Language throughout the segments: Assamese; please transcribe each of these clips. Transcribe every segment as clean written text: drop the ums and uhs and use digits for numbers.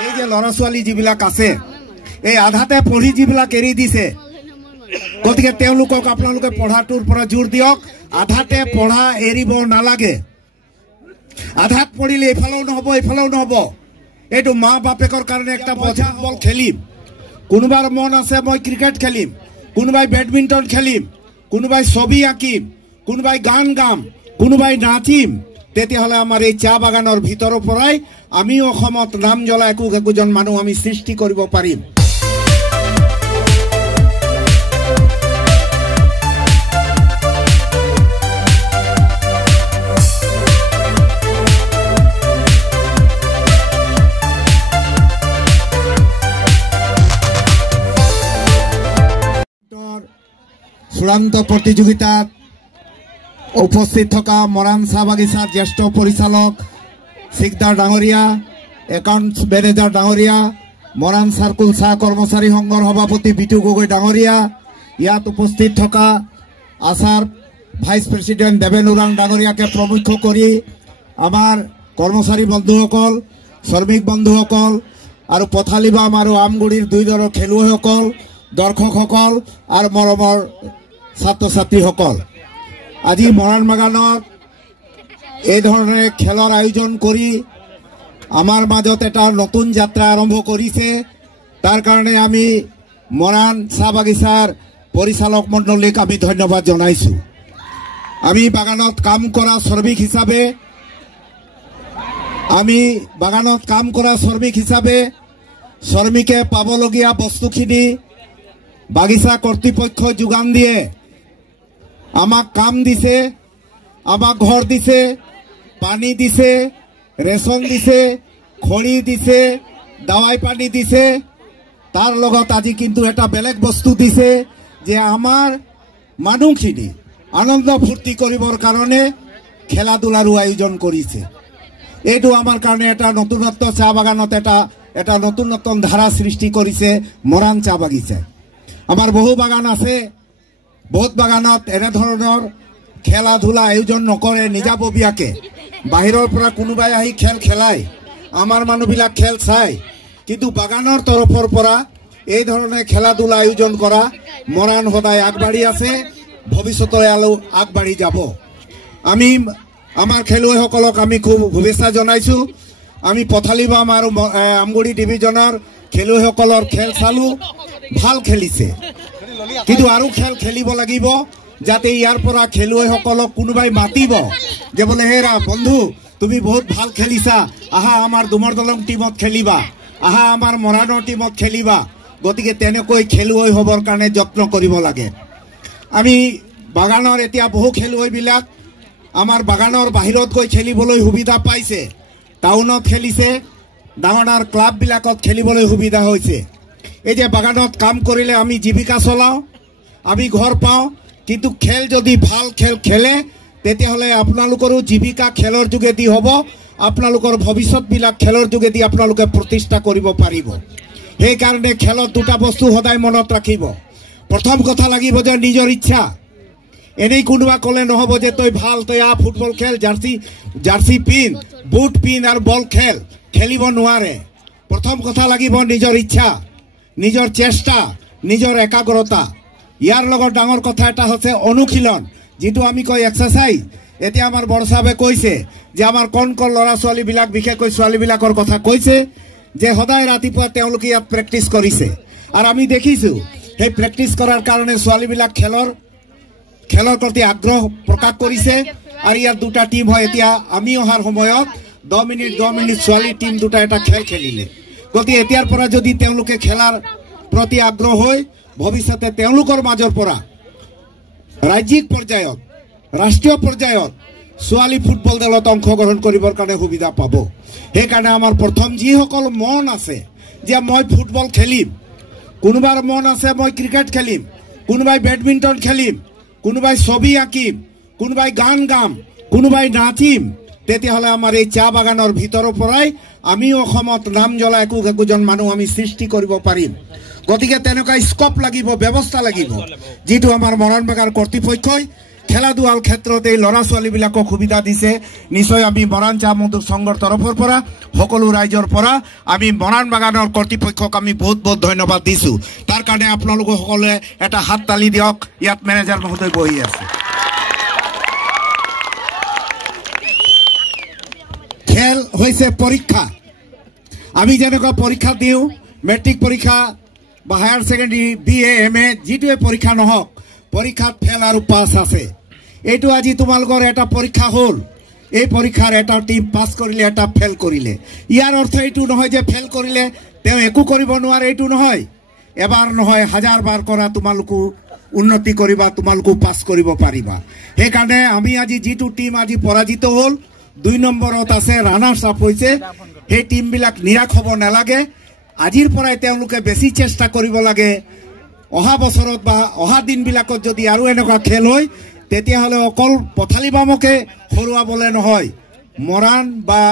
এই যে ল'ৰা ছোৱালী যিবিলাক আছে এই আধাতে পঢ়ি যিবিলাক এৰি দিছে গতিকে তেওঁলোকক আপোনালোকে পঢ়াটোৰ পৰা জোৰ দিয়ক আধাতে পঢ়া এৰিব নালাগে আধাত পঢ়িলে এফালেও নহব এইটো মা বাপেকৰ কাৰণে একটা বল খেলিম কোনোবাৰ মন আছে মই ক্ৰিকেট খেলিম কোনোবাই বেডমিণ্টন খেলিম কোনোবাই ছবি আঁকিম কোনোবাই গান গাম কোনোবাই নাচিম তেতিয়াহ'লে আমাৰ এই চাহ বাগানৰ ভিতৰৰ পৰাই আমি অসমত নাম জ্বলা একোজন মানুহ আমি সৃষ্টি কৰিব পাৰিম চূড়ান্ত প্ৰতিযোগিতাত উপস্থিত থকা মৰাণ চাহ বাগিচাৰ জ্যেষ্ঠ পৰিচালক সিকদাৰ ডাঙৰীয়া একাউণ্টছ মেনেজাৰ ডাঙৰীয়া মৰাণ চাৰ্কুল চাহ কৰ্মচাৰী সংঘৰ সভাপতি বিটু গগৈ ডাঙৰীয়া ইয়াত উপস্থিত থকা আছাৰ ভাইচ প্ৰেচিডেণ্ট দেৱেন ওৰাং ডাঙৰীয়াকে প্ৰমুখ্য কৰি আমাৰ কৰ্মচাৰী বন্ধুসকল শ্ৰমিক বন্ধুসকল আৰু পথালিবাম আৰু আমগুৰিৰ দুই দলৰ খেলুৱৈসকল দৰ্শকসকল আৰু মৰমৰ ছাত্ৰ ছাত্ৰীসকল আজি মৰাণ বাগানত এই ধৰণে খেলৰ আয়োজন কৰি আমাৰ মাজত এটা নতুন যাত্ৰা আৰম্ভ কৰিছে তাৰ কাৰণে আমি মৰাণ চাহ বাগিচাৰ পৰিচালক মণ্ডলীক আমি ধন্যবাদ জনাইছোঁ আমি বাগানত কাম কৰা শ্ৰমিক হিচাপে শ্ৰমিকে পাবলগীয়া বস্তুখিনি বাগিচা কৰ্তৃপক্ষই যোগান দিয়ে আমাক কাম দিছে আমাক ঘৰ দিছে পানী দিছে ৰেচন দিছে খৰি দিছে দাৱাই পানী দিছে তাৰ লগত আজি কিন্তু এটা বেলেগ বস্তু দিছে যে আমাৰ মানুহখিনি আনন্দ ফূৰ্তি কৰিবৰ কাৰণে খেলা ধূলাৰো আয়োজন কৰিছে এইটো আমাৰ কাৰণে এটা নতুনত্ব চাহ বাগানত এটা নতুন ধাৰা সৃষ্টি কৰিছে মৰাণ চাহ বাগিচাই আমাৰ বহু বাগান আছে বহুত বাগানত এনে ধৰণৰ খেলা ধূলা আয়োজন নকৰে নিজাববীয়াকে বাহিৰৰ পৰা কোনোবাই আহি খেল খেলায় আমাৰ মানুহবিলাক খেল চায় কিন্তু বাগানৰ তৰফৰ পৰা এই ধৰণে খেলা ধূলা আয়োজন কৰা মৰাণ সদায় আগবাঢ়ি আছে ভৱিষ্যতলৈ আৰু আগবাঢ়ি যাব আমি আমাৰ খেলুৱৈসকলক আমি খুব শুভেচ্ছা জনাইছোঁ আমি পথালিবাম আৰু আমগুৰি ডিভিজনৰ খেলুৱৈসকলৰ খেল চালোঁ ভাল খেলিছে কিন্তু আৰু খেল খেলিব লাগিব যাতে ইয়াৰ পৰা খেলুৱৈসকলক কোনোবাই মাতিব যে বোলে হেৰা বন্ধু তুমি বহুত ভাল খেলিছা আহা আমাৰ ডুমৰ দলং টিমত খেলিবা আহা আমাৰ মৰাণৰ টিমত খেলিবা গতিকে তেনেকৈ খেলুৱৈ হ'বৰ কাৰণে যত্ন কৰিব লাগে আমি বাগানৰ এতিয়া বহু খেলুৱৈবিলাক আমাৰ বাগানৰ বাহিৰত গৈ খেলিবলৈ সুবিধা পাইছে টাউনত খেলিছে ডাঙৰ ডাঙৰ ক্লাববিলাকত খেলিবলৈ সুবিধা হৈছে এই যে বাগানত কাম কৰিলে আমি জীৱিকা চলাওঁ আমি ঘৰ পাওঁ কিন্তু খেল যদি ভাল খেল খেলে তেতিয়াহ'লে আপোনালোকৰো জীৱিকা খেলৰ যোগেদি হ'ব আপোনালোকৰ ভৱিষ্যতবিলাক খেলৰ যোগেদি আপোনালোকে প্ৰতিষ্ঠা কৰিব পাৰিব সেইকাৰণে খেলত দুটা বস্তু সদায় মনত ৰাখিব প্ৰথম কথা লাগিব যে নিজৰ ইচ্ছা এনেই কোনোবা ক'লে নহ'ব যে তই ভাল তই ফুটবল খেল জাৰ্চি পিন বুট পিন আৰু বল খেলিব নোৱাৰে প্ৰথম কথা লাগিব নিজৰ ইচ্ছা নিজৰ চেষ্টা নিজৰ একাগ্ৰতা ইয়াৰ লগত ডাঙৰ কথা এটা হৈছে অনুশীলন যেটো আমি কয় এক্সাৰসাইজ এতিয়া আমাৰ বৰসাবে কৈছে যে আমাৰ কোন ল'ৰা ছোৱালীবিলাক বিশেষকৈ ছোৱালীবিলাকৰ কথা কৈছে যে সদায় ৰাতিপুৱা তেওঁলোকে ইয়াত প্ৰেক্টিছ কৰিছে আৰু আমি দেখিছোঁ সেই প্ৰেক্টিছ কৰাৰ কাৰণে ছোৱালীবিলাক খেলৰ প্ৰতি আগ্ৰহ প্ৰকাশ কৰিছে আৰু ইয়াৰ দুটা টিম হয় এতিয়া আমি অহাৰ সময়ত 10 মিনিট ছোৱালী টিম দুটা এটা খেল খেলিলে গতিকে এতিয়াৰ পৰা যদি তেওঁলোকে খেলাৰ প্ৰতি আগ্ৰহ হয় ভৱিষ্যতে তেওঁলোকৰ মাজৰ পৰা ৰাজ্যিক পৰ্যায়ত ৰাষ্ট্ৰীয় পৰ্যায়ত ছোৱালী ফুটবল দলত অংশগ্ৰহণ কৰিবৰ কাৰণে সুবিধা পাব সেইকাৰণে আমাৰ প্ৰথম যিসকল মন আছে যে মই ফুটবল খেলিম কোনোবাৰ মন আছে মই ক্ৰিকেট খেলিম কোনোবাই বেডমিণ্টন খেলিম কোনোবাই ছবি আঁকিম কোনোবাই গান গাম কোনোবাই নাচিম তেতিয়াহ'লে আমাৰ এই চাহ বাগানৰ ভিতৰৰ পৰাই আমি অসমত নাম জ্বলা একোজন মানুহ আমি সৃষ্টি কৰিব পাৰিম গতিকে তেনেকুৱা স্কোপ লাগিব ব্যৱস্থা লাগিব যেটো আমাৰ মৰাণ বাগান কৰ্তৃপক্ষই খেলা ধূলাৰ ক্ষেত্ৰত এই ল'ৰা ছোৱালীবিলাকক সুবিধা দিছে নিশ্চয় আমি মৰাণ চাহ মজদুৰ সংঘৰ তৰফৰ পৰা সকলো ৰাইজৰ পৰা আমি মৰাণ বাগানৰ কৰ্তৃপক্ষক আমি বহুত বহুত ধন্যবাদ দিছোঁ তাৰ কাৰণে আপোনালোক সকলোৱে এটা হাত তালি দিয়ক ইয়াত মেনেজাৰ মহোদয় বহি আছে খেল হৈছে পৰীক্ষা আমি যেনেকুৱা পৰীক্ষা দিওঁ মেট্ৰিক পৰীক্ষা বা হায়াৰ ছেকেণ্ডাৰী BA MA যিটোৱে পৰীক্ষা নহওক পৰীক্ষাত ফেল আৰু পাছ আছে এইটো আজি তোমালোকৰ এটা পৰীক্ষা হ'ল এই পৰীক্ষাৰ এটা টিম পাছ কৰিলে এটা ফেল কৰিলে ইয়াৰ অৰ্থ এইটো নহয় যে ফেল কৰিলে তেওঁ একো কৰিব নোৱাৰে এইটো নহয় এবাৰ নহয় হাজাৰ বাৰ কৰা তোমালোকো উন্নতি কৰিবা তোমালোকো পাছ কৰিব পাৰিবা সেইকাৰণে আমি আজি যিটো টিম আজি পৰাজিত হ'ল 2 নম্বৰত আছে ৰানাৰ্ছ আপ হৈছে সেই টিমবিলাক নিৰাশ হ'ব নালাগে আজিৰ পৰাই তেওঁলোকে বেছি চেষ্টা কৰিব লাগে অহা বছৰত বা অহা দিনবিলাকত যদি আৰু এনেকুৱা খেল হয় তেতিয়াহ'লে অকল পথালি বামকে হৰুৱাবলে নহয় মৰাণ বা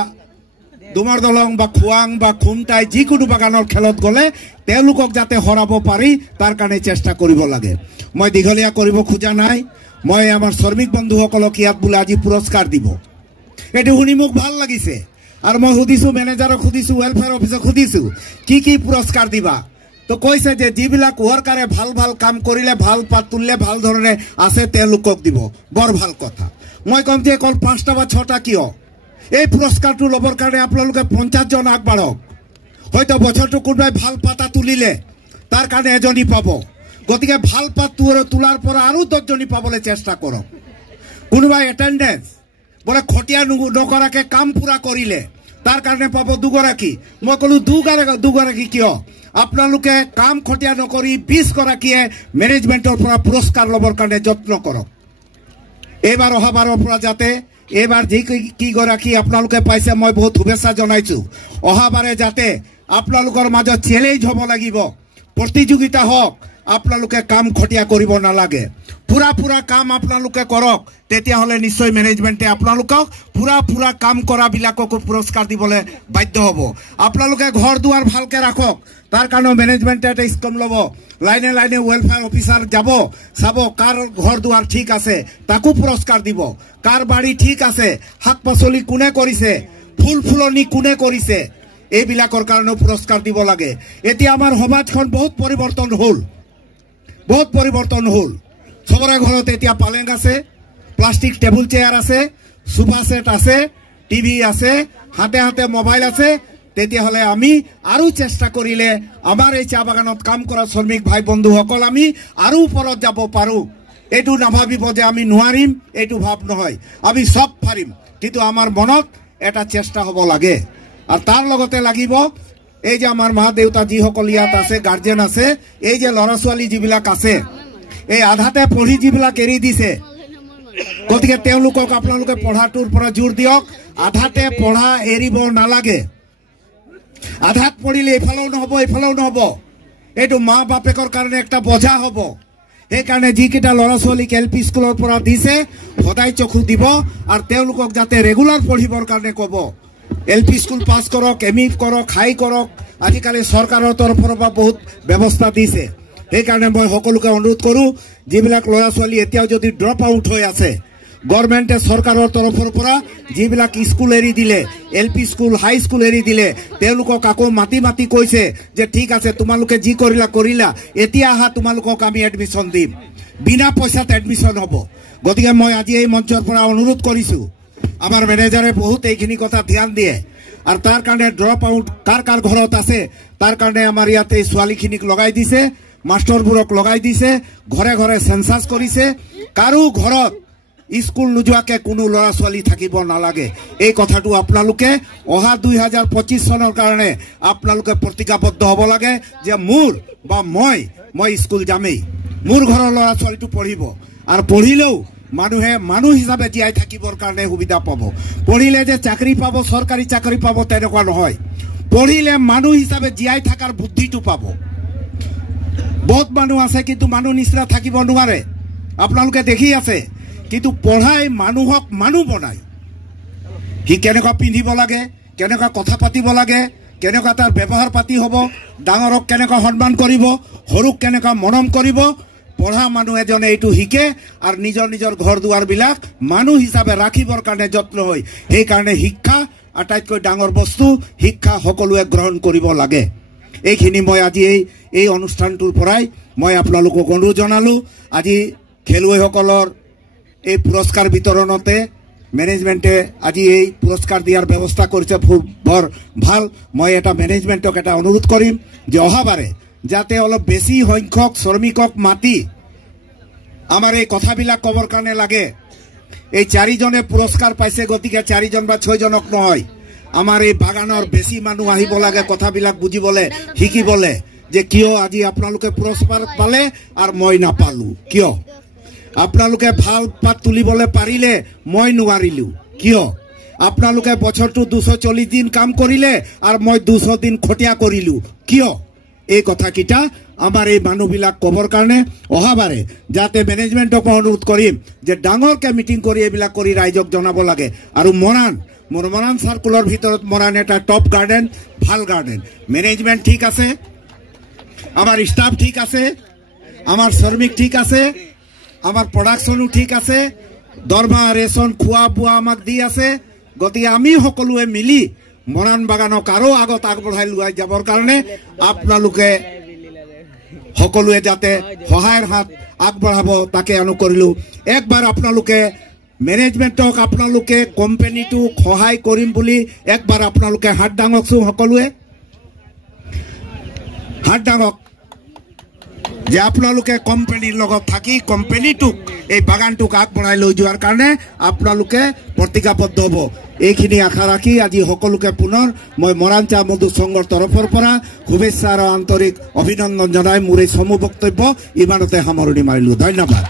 ডুমাৰ দলং বা খুৱাং বা খুমটাই যিকোনো বাগানৰ খেলত গ'লে তেওঁলোকক যাতে হৰাব পাৰি তাৰ কাৰণে চেষ্টা কৰিব লাগে মই দীঘলীয়া কৰিব খোজা নাই মই আমাৰ শ্ৰমিক বন্ধুসকলক ইয়াত বোলে আজি পুৰস্কাৰ দিব এইটো শুনি মোক ভাল লাগিছে আৰু মই সুধিছোঁ মেনেজাৰক সুধিছোঁ ৱেলফেয়াৰ অফিচক সুধিছোঁ কি পুৰস্কাৰ দিবা তো কৈছে যে যিবিলাক ৱৰ্কাৰে ভাল ভাল কাম কৰিলে ভাল পাত তুলিলে ভাল ধৰণে আছে তেওঁলোকক দিব বৰ ভাল কথা মই কম যে অকল 5টা বা 6টা কিয় এই পুৰস্কাৰটো ল'বৰ কাৰণে আপোনালোকে 50 জন আগবাঢ়ক হয়তো বছৰটো কোনোবাই ভাল পাতা তুলিলে তাৰ কাৰণে এজনী পাব গতিকে ভাল পাত তোলাৰ পৰা আৰু 10 জনী পাবলৈ চেষ্টা কৰক কোনোবাই এটেণ্ডেন্স বলে খটিয়া নকৰাকে কাম পুৰা কৰিলে তাৰ কাৰণে পাব 2 গৰাকী মই কলো 2 গৰাকী কিয় আপোনালোকে কাম খটিয়া নকৰি 20 গৰাকীয়ে মেনেজমেন্টৰ পৰা পুৰস্কাৰ ল'বৰ কাৰণে যত্ন কৰক এবাৰ অহাবাৰৰ পৰা যাতে এবাৰ যি কি গৰাকী আপোনালোকে পাইছে মই বহুত শুভেচ্ছা জনাইছো অহাবাৰে যাতে আপোনালোকৰ মাজত চ্যালেঞ্জ হ'ব লাগিব প্ৰতিযোগিতা হওক আপোনালোকে কাম খটিয়া কৰিব নালাগে পুৰা কাম আপোনালোকে কৰক তেতিয়াহ'লে নিশ্চয় মেনেজমেন্টে আপোনালোকক পুৰা কাম কৰা বিলাকক পুৰস্কাৰ দিবলৈ বাধ্য হ'ব আপোনালোকে ঘৰ দুৱাৰ ভালকে ৰাখক তাৰ কাৰণে মেনেজমেন্টে এটা স্কিম ল'ব লাইনে ৱেলফেয়াৰ অফিচাৰ যাব চাব কাৰ ঘৰ দুৱাৰ ঠিক আছে তাকো পুৰস্কাৰ দিব কাৰ বাড়ি ঠিক আছে শাক পাচলি কোনে কৰিছে ফুল ফুলনি কোনে কৰিছে এইবিলাকৰ কাৰণে পুৰস্কাৰ দিব লাগে এতিয়া আমাৰ সমাজখন বহুত পৰিৱৰ্তন হ'ল সবৰে ঘৰত এতিয়া পালেং আছে প্লাষ্টিক টেবুল চেয়াৰ আছে সোফা সেট আছে টিভি আছে হাতে মোবাইল আছে তেতিয়াহ'লে আমি আৰু চেষ্টা কৰিলে আমাৰ এই চাহ বাগানত কাম কৰা শ্ৰমিক ভাই বন্ধুসকল আমি আৰু ওপৰত যাব পাৰো এইটো নাভাবিব যে আমি নোৱাৰিম এইটো ভাব নহয় আমি সব পাৰিম কিন্তু আমাৰ মনত এটা চেষ্টা হ'ব লাগে আৰু তাৰ লগতে লাগিব এই যে আমাৰ মা দেউতা যিসকল ইয়াত আছে গাৰ্জেন আছে এই যে ল'ৰা ছোৱালী যিবিলাক আছে এই আধাতে পঢ়ি যিবিলাক এৰি দিছে গতিকে তেওঁলোকক আপোনালোকে পঢ়াটোৰ পৰা জোৰ দিয়ক আধাতে পঢ়া এৰিব নালাগে আধাত পঢ়িলে এইফালেও নহব এইটো মা বাপেকৰ কাৰণে একটা বোঝা হ'ব সেইকাৰণে যিকেইটা ল'ৰা ছোৱালীক LP স্কুলৰ পৰা দিছে সদায় চকু দিব আৰু তেওঁলোকক যাতে ৰেগুলাৰ পঢ়িবৰ কাৰণে ক'ব LP স্কুল পাছ কৰক ME কৰক হাই কৰক আজিকালি চৰকাৰৰ তৰফৰ পৰা বহুত ব্যৱস্থা দিছে সেইকাৰণে মই সকলোকে অনুৰোধ কৰো যিবিলাক ল'ৰা ছোৱালী এতিয়াও যদি ড্ৰপ আউট হৈ আছে গভৰ্ণমেণ্টে চৰকাৰৰ তৰফৰ পৰা যিবিলাক স্কুল এৰি দিলে LP স্কুল হাই স্কুল এৰি দিলে তেওঁলোকক আকৌ মাতি কৈছে যে ঠিক আছে তোমালোকে যি কৰিলা এতিয়া আহা তোমালোকক আমি এডমিশন দিম বিনা পইচাত এডমিশন হ'ব গতিকে মই আজি এই মঞ্চৰ পৰা অনুৰোধ কৰিছো আমাৰ মেনেজাৰে বহুত এইখিনি কথা ধ্যান দিয়ে আৰু তাৰ কাৰণে ড্ৰপ আউট কাৰ ঘৰত আছে তাৰ কাৰণে আমাৰ ইয়াতে ছোৱালীখিনিক লগাই দিছে মাষ্টৰবোৰক লগাই দিছে ঘৰে সেন্সাস কৰিছে কাৰো ঘৰত স্কুল নোযোৱাকে কোনো ল'ৰা ছোৱালী থাকিব নালাগে এই কথাটো আপোনালোকে অহা 2025 চনৰ কাৰণে আপোনালোকে প্ৰতিজ্ঞাবদ্ধ হ'ব লাগে যে মোৰ বা মই স্কুল যামেই মোৰ ঘৰৰ ল'ৰা ছোৱালীটো পঢ়িব আৰু পঢ়িলেও মানুহ হিচাপে জীয়াই থাকিবৰ কাৰণে সুবিধা পাব পঢ়িলে যে চাকৰি পাব চৰকাৰী চাকৰি পাব তেনেকুৱা নহয় পঢ়িলে মানুহ হিচাপে জীয়াই থাকাৰ বুদ্ধিটো পাব বহুত মানুহ আছে কিন্তু মানুহ নিচিনা থাকিব নোৱাৰে আপোনালোকে দেখি আছে কিন্তু পঢ়াই মানুহক মানুহ বনায় হি কেনেকুৱা পিন্ধিব লাগে কেনেকুৱা কথা পাতিব লাগে কেনেকুৱা তাৰ ব্যৱহাৰ পাতি হ'ব ডাঙৰক কেনেকুৱা সন্মান কৰিব সৰুক কেনেকুৱা মৰম কৰিব পঢ়া মানুহ এজনে এইটো শিকে আৰু নিজৰ নিজৰ ঘৰ দুৱাৰবিলাক মানুহ হিচাপে ৰাখিবৰ কাৰণে যত্ন হয়। সেইকাৰণে শিক্ষা আটাইতকৈ ডাঙৰ বস্তু, শিক্ষা সকলোৱে গ্ৰহণ কৰিব লাগে। এইখিনি মই আজি এই অনুষ্ঠানটোৰ পৰাই মই আপোনালোকক অনুৰোধ জনালো। আজি খেলুৱৈসকলৰ এই পুৰস্কাৰ বিতৰণতে মেনেজমেণ্টে আজি এই পুৰস্কাৰ দিয়াৰ ব্যৱস্থা কৰিছে, খুব বৰ ভাল। মই এটা মেনেজমেণ্টক এটা অনুৰোধ কৰিম যে অহাবাৰে যাতে অলপ বেছি সংখ্যক শ্ৰমিকক মাতি আমাৰ এই কথাবিলাক ক'বৰ কাৰণে লাগে। এই 4জনে পুৰস্কাৰ পাইছে, গতিকে 4জন বা 6জনক নহয়, আমাৰ এই বাগানৰ বেছি মানুহ আহিব লাগে কথাবিলাক বুজিবলৈ, শিকিবলৈ যে কিয় আজি আপোনালোকে পুৰস্কাৰ পালে আৰু মই নাপালো, কিয় আপোনালোকে ভাল পাত তুলিবলৈ পাৰিলে মই নোৱাৰিলো, কিয় আপোনালোকে বছৰটো 240 দিন কাম কৰিলে আৰু মই 200 দিন খটিয়া কৰিলো, কিয়। এই কথাকেইটা আমাৰ এই মানুহবিলাক ক'বৰ কাৰণে অহাবাৰে যাতে মেনেজমেণ্টক অনুৰোধ কৰিম যে ডাঙৰকৈ মিটিং কৰি এইবিলাক কৰি ৰাইজক জনাব লাগে। আৰু মোৰ মৰাণ চাৰ্কুলৰ ভিতৰত মৰাণ এটা টপ গাৰ্ডেন, ভাল গাৰ্ডেন। মেনেজমেণ্ট ঠিক আছে, আমাৰ ষ্টাফ ঠিক আছে, আমাৰ শ্ৰমিক ঠিক আছে, আমাৰ প্ৰডাকশ্যনো ঠিক আছে, দৰমহা ৰেচন খোৱা বোৱা আমাক দি আছে। গতিকে আমি সকলোৱে মিলি মৰাণ বাগানক আৰু আগত আগবঢ়াই লৈ যাবৰ কাৰণে আপোনালোকে সকলোৱে যাতে সহায়ৰ হাত আগবঢ়াব তাকে অনুকৰিলো। একবাৰ আপোনালোকে মেনেজমেণ্টক আপোনালোকে কোম্পানীটোক সহায় কৰিম বুলি একবাৰ আপোনালোকে হাত দাঙকচোন, সকলোৱে হাত দাঙক যে আপোনালোকে কোম্পানীৰ লগত থাকি কোম্পানীটোক এই বাগানটোক আগবঢ়াই লৈ যোৱাৰ কাৰণে আপোনালোকে প্ৰতিজ্ঞাবদ্ধ হ'ব। এইখিনি আশা ৰাখি আজি সকলোকে পুনৰ মই মৰাণ চাহ মজদুৰ সংঘৰ তৰফৰ পৰা শুভেচ্ছা আৰু আন্তৰিক অভিনন্দন জনাই মোৰ এই চমু বক্তব্য ইমানতে সামৰণি মাৰিলো। ধন্যবাদ।